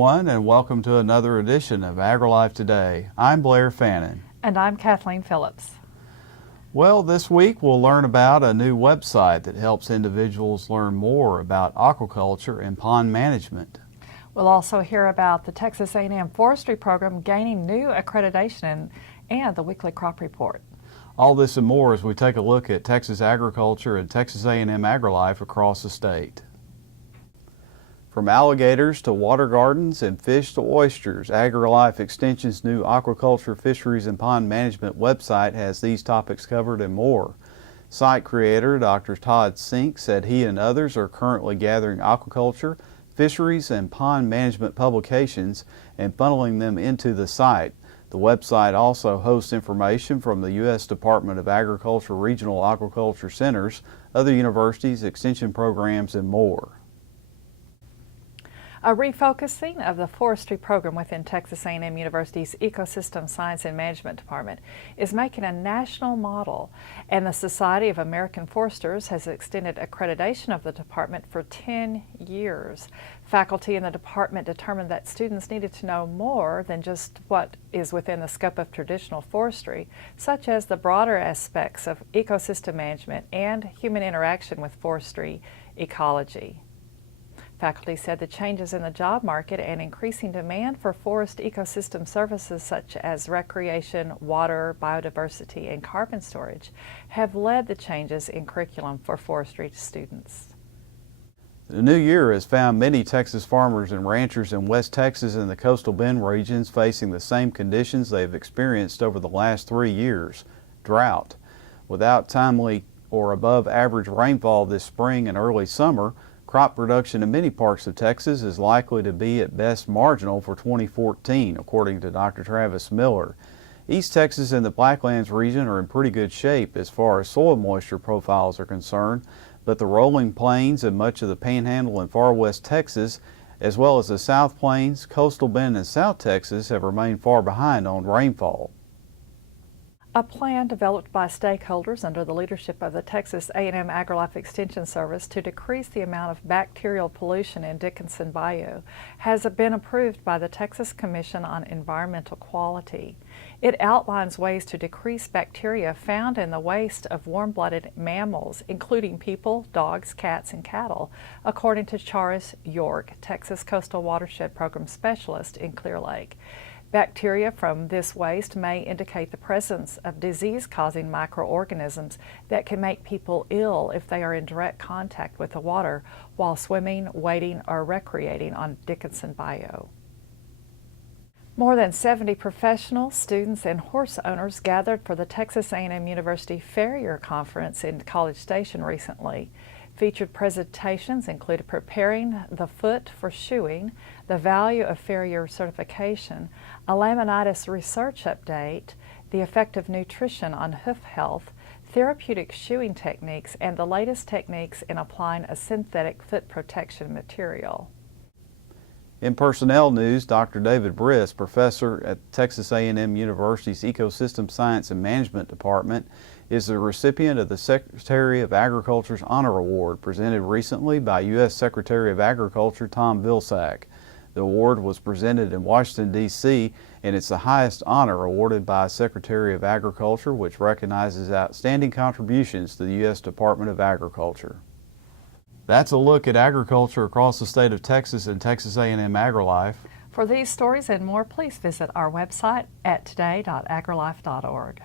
everyone, and welcome to another edition of AgriLife Today. I'm Blair Fannin. And I'm Kathleen Phillips. Well, this week we'll learn about a new website that helps individuals learn more about aquaculture and pond management. We'll also hear about the Texas A&M forestry program gaining new accreditation and the weekly crop report. All this and more as we take a look at Texas agriculture and Texas A&M AgriLife across the state. From alligators to water gardens and fish to oysters, AgriLife Extension's new aquaculture, fisheries, and pond management website has these topics covered and more. Site creator Dr. Todd Sink said he and others are currently gathering aquaculture, fisheries, and pond management publications and funneling them into the site. The website also hosts information from the U.S. Department of Agriculture Regional Aquaculture Centers, other universities, extension programs, and more. A refocusing of the forestry program within Texas A&M University's Ecosystem Science and Management Department is making a national model, and the Society of American Foresters has extended accreditation of the department for 10 years. Faculty in the department determined that students needed to know more than just what is within the scope of traditional forestry, such as the broader aspects of ecosystem management and human interaction with forestry ecology. Faculty said the changes in the job market and increasing demand for forest ecosystem services such as recreation, water, biodiversity, and carbon storage have led the changes in curriculum for forestry students. The new year has found many Texas farmers and ranchers in West Texas and the coastal bend regions facing the same conditions they've experienced over the last 3 years: drought. Without timely or above average rainfall this spring and early summer, crop production in many parts of Texas is likely to be at best marginal for 2014, according to Dr. Travis Miller. East Texas and the Blacklands region are in pretty good shape as far as soil moisture profiles are concerned, but the rolling plains and much of the Panhandle and far west Texas, as well as the South Plains, coastal bend, and South Texas have remained far behind on rainfall. A plan developed by stakeholders under the leadership of the Texas A&M AgriLife Extension Service to decrease the amount of bacterial pollution in Dickinson Bio has been approved by the Texas Commission on Environmental Quality. It outlines ways to decrease bacteria found in the waste of warm-blooded mammals, including people, dogs, cats, and cattle, according to Charis York, Texas Coastal Watershed Program Specialist in Clear Lake. Bacteria from this waste may indicate the presence of disease-causing microorganisms that can make people ill if they are in direct contact with the water while swimming, wading, or recreating on Dickinson Bio. More than 70 professionals, students, and horse owners gathered for the Texas A&M University Farrier Conference in College Station recently. Featured presentations included preparing the foot for shoeing, the value of Farrier certification, a laminitis research update, the effect of nutrition on hoof health, therapeutic shoeing techniques, and the latest techniques in applying a synthetic foot protection material. In personnel news, Dr. David Briss, professor at Texas A&M University's Ecosystem Science and Management Department, is the recipient of the Secretary of Agriculture's Honor Award presented recently by U.S. Secretary of Agriculture Tom Vilsack. The award was presented in Washington, D.C., and it's the highest honor awarded by a Secretary of Agriculture, which recognizes outstanding contributions to the U.S. Department of Agriculture. That's a look at agriculture across the state of Texas and Texas A&M AgriLife. For these stories and more, please visit our website at today.agrilife.org.